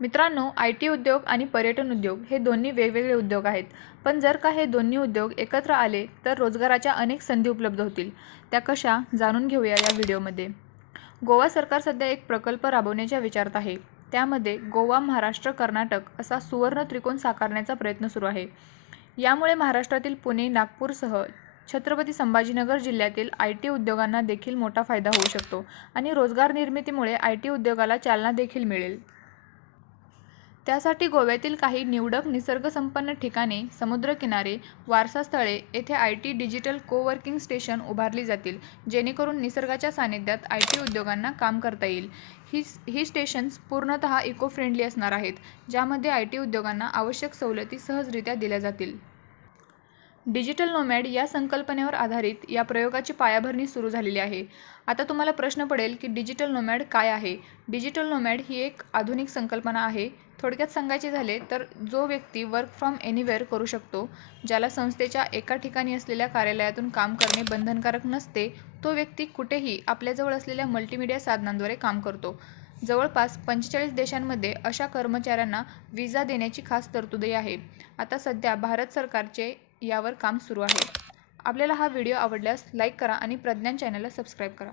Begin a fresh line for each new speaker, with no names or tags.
मित्रांनो I T उद्योग आणि पर्यटन उद्योग हे दोन्ही वेगवेगळे उद्योग आहेत. पण जर का हे दोन्ही उद्योग एकत्र आले तर रोजगाराच्या अनेक संधी उपलब्ध होतील. त्या कशा? जाणून घेऊया या व्हिडिओमध्ये. गोवा सरकार सध्या एक प्रकल्प राबवण्याच्या विचारात आहे. त्यामध्ये गोवा महाराष्ट्र कर्नाटक असा सुवर्ण त्रिकोण साकारण्याचा प्रयत्न सुरू आहे. यामुळे महाराष्ट्रातील पुणे नागपूरसह छत्रपती संभाजीनगर जिल्ह्यातील आय टी उद्योगांना देखील मोठा फायदा होऊ शकतो आणि रोजगार निर्मितीमुळे आय टी उद्योगाला चालना देखील मिळेल. त्यासाठी गोव्यातील काही निवडक निसर्गसंपन्न ठिकाणे समुद्रकिनारे वारसास्थळे येथे I T digital coworking station उभारली जातील जेणेकरून निसर्गाच्या सानिध्यात आय टी उद्योगांना काम करता येईल. ही ही स्टेशन्स पूर्णतः इको फ्रेंडली असणार आहेत ज्यामध्ये आय टी उद्योगांना आवश्यक सवलती सहजरित्या दिल्या जातील. डिजिटल नोमॅड या संकल्पनेवर आधारित या प्रयोगाची पायाभरणी सुरू झालेली आहे. आता तुम्हाला प्रश्न पडेल की डिजिटल नोमॅड काय आहे? डिजिटल नोमॅड ही एक आधुनिक संकल्पना आहे. थोडक्यात सांगायचे झाले तर जो व्यक्ती वर्क फ्रॉम एनिवेअर करू शकतो ज्याला संस्थेच्या एका ठिकाणी असलेल्या कार्यालयातून काम करणे बंधनकारक नसते तो व्यक्ती कुठेही आपल्याजवळ असलेल्या मल्टीमीडिया साधनांद्वारे काम करतो. जवळपास पंचेचाळीस देशांमध्ये अशा कर्मचाऱ्यांना विजा देण्याची खास तरतुदी आहे. आता सध्या भारत सरकारचे यावर काम सुरू आहे. आपल्याला हा व्हिडिओ आवडल्यास लाईक करा आणि प्रज्ञान चॅनलला सबस्क्राईब करा.